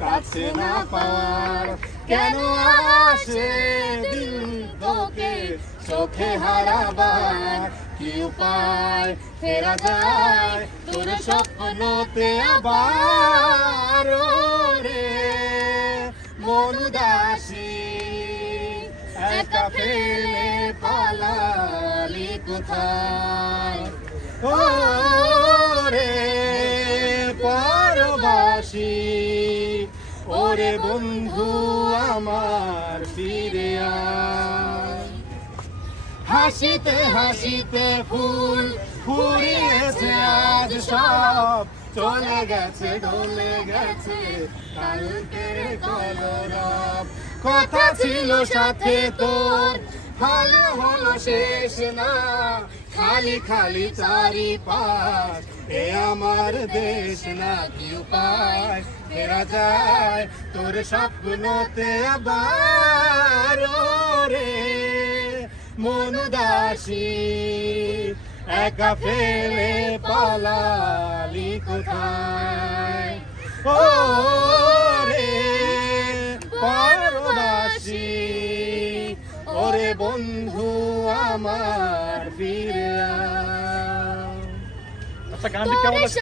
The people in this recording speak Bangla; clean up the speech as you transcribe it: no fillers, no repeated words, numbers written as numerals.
কাছে না পাওয়ার। কেন আসে দিন তোকে চোখে হারাবার, কি উপায় ফেরা যায় তোর স্বপ্নতে আবার। রে মন উদাসী একা ফেলে পালালি কোথায়। ও রে পরবাসী, ওরে বন্ধু আমার ফিরে আয়। হাসিতে হাসিতে ফুল ফুরিয়েছে আজ সব, চলে গেছে ডলে গেছে কালকের কলরব। কথা ছিল সাথে তোর ভালো হলো শেষ না, খালি খালি চারিপাশ এ আমার দেশ না। কি উপায় ফেরা যায় তোর স্বপ্নতে আবার। রে মন উদাসী একা ফেলে পালালি কোথায়। ও রে পরবাসী, ওরে বন্ধু আমার ফিরে আয়। আচ্ছা, গানটি কেমন লাগছে?